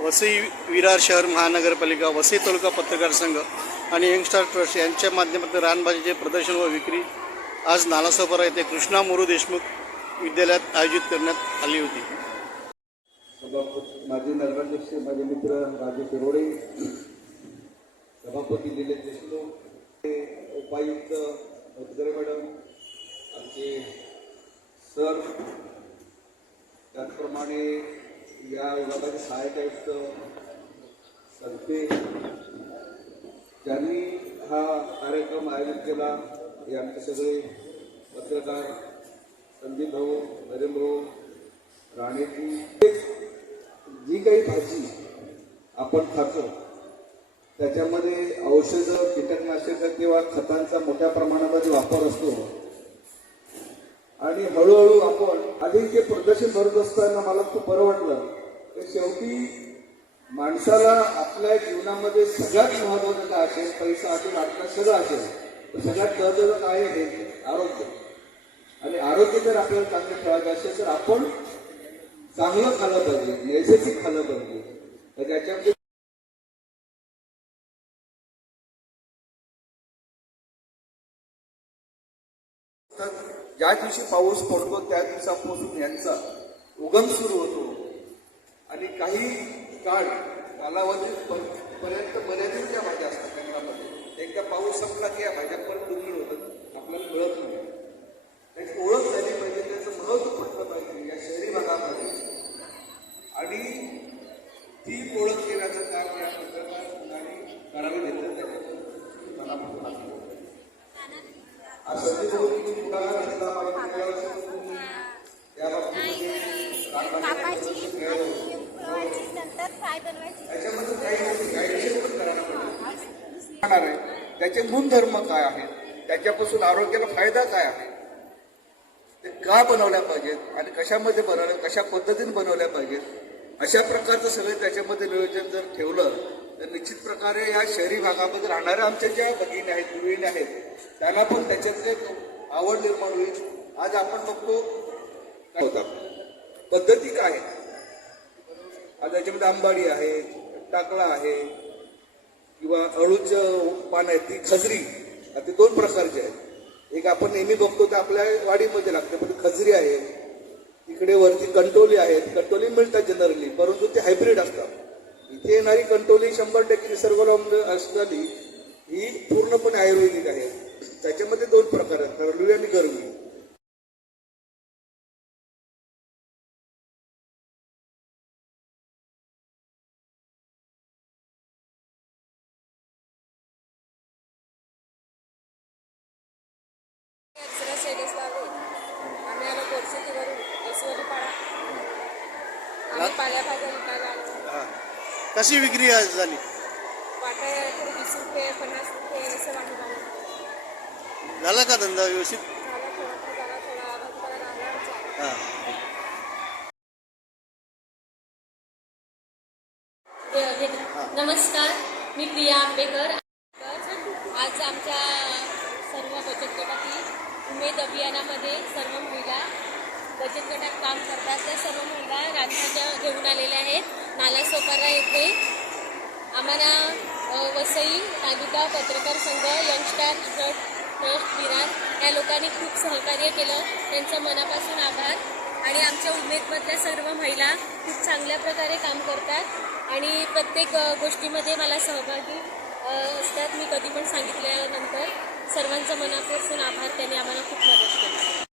वसई विरार शहर महानगरपालिका वसई तालुका पत्रकार संघ आणि यंगस्टार ट्रस्ट यांच्या माध्यमातून रानभाजीचे प्रदर्शन व विक्री आज नालासोपारा येथे कृष्णा मोरू देशमुख विद्यालयात आयोजित करण्यात आली होती. सभापती माजी नगराध्यक्ष माझे मित्र राजू शिरोडे सभापती निलेश देशमुख उपायुक्त मुदगरे मॅडम आमचे सर त्याचप्रमाणे या विभागाचे सहाय्यक आयुक्त संते ज्यांनी हा कार्यक्रम आयोजित केला हे आमचे सगळे पत्रकार संदीप भाऊ नरेंद्र भाऊ राणेजी. जी काही भाजी आपण खातो त्याच्यामध्ये औषधं कीटकनाशक किंवा खतांचा मोठ्या प्रमाणामध्ये वापर असतो. आणि हळूहळू आपण आधी ते प्रदर्शन भरत असताना मला खूप बरं वाटलं. तर शेवटी माणसाला आपल्या जीवनामध्ये सगळ्यात महत्वाचं काय असेल पैसा असेल आपला सगळं असेल तर सगळ्यात महत्वाचं काय आहे? हे आरोग्य. आणि आरोग्य जर आपल्याला चांगलं ठेवायचं असेल तर आपण चांगलं खाल्लं पाहिजे नैसर्गिक खाल्लं पाहिजे. तर त्याच्यामध्ये ज्या दिवशी पाऊस पडतो त्या दिवसापासून यांचा उगम सुरू होतो. आणि काही काळ कालावधी पर- पर्यंत मर्यादित त्या भाज्या असतात जंगलामध्ये. एकदा पाऊस संपला की या भाज्या परत दुर्मिळ होतात. आपल्याला मिळत नाही. त्याची ओळख झाली पाहिजे त्याचं महत्त्व पटलं पाहिजे या शहरी भागामध्ये. आणि ती ओळख केल्याचं काम या संघाने करावे घेतलं त्याच्यात मला पुढाकार घेतला वर्षी तुम्ही या बाबतीमध्ये नंतर फ्राय बनवायची. त्याच्यामध्ये आहे. त्याचे गुणधर्म काय आहेत? त्याच्यापासून आरोग्याला फायदा काय आहे? ते का बनवल्या पाहिजेत? आणि कशामध्ये बनवल्या कशा पद्धतीने बनवल्या पाहिजेत? अशा प्रकारचं सगळं त्याच्यामध्ये नियोजन जर ठेवलं तर निश्चित प्रकारे या शहरी भागामध्ये राहणाऱ्या आमच्या ज्या भगिनी आहेत गृहिणी आहेत त्यांना पण त्याच्यातले आवड निर्माण होईल. आज आपण बघतो काय पद्धती काय आणि आता त्याच्यामध्ये आंबाडी आहे टाकळा आहे किंवा अळूचं पान आहे ती खजरी. ते दोन प्रकारचे आहेत. एक आपण नेहमी बघतो ते आपल्या वाडीमध्ये लागते पण खजरी आहे. इकडे वरती कंटोली आहेत. कंटोली मिळतात जनरली परंतु ते हायब्रिड असतात. इथे येणारी कंटोली शंभर टक्के निसर्गोलंब असणारी ही पूर्णपणे आयुर्वेदिक आहे. त्याच्यामध्ये दोन प्रकार आहेत हरलवी आणि गरवी अक्षरा शैलेश लावे आम्ही. आलो कोरसिटीवरून यशवरी पाडा. आम्ही पाल्याभाज्या विकायला आलो. हा. कशी विक्री आज झाली? वाटा थोडी वीस रुपये पन्नास रुपये असं वाटत आलं. झाला का धंदा व्यवस्थित? झाला थोडा झाला थोडा भाजीपाला लागला आमचा. हां नमस्कार मी प्रिया आंबेकर. आज आमच्या सर्व बचत गटातील उमेद अभियानामध्ये सर्व महिला बचत गटात काम करतात. त्या सर्व महिला रानभाज्या घेऊन आलेल्या आहेत. नालासोपारा येथे. आम्हाला वसई तालुका पत्रकार संघ यंगस्टार गट ट्रस्ट विरार या लोकांनी खूप सहकार्य केलं. त्यांचं मनापासून आभार. आणि आमच्या उमेदमधल्या सर्व महिला खूप चांगल्या प्रकारे काम करतात. आणि प्रत्येक गोष्टीमध्ये मला सहभागी असतात. मी कधी पण सांगितल्यानंतर. सर्वांचा मनापासून आभार. त्यांनी आम्हाला खूप मदत केली.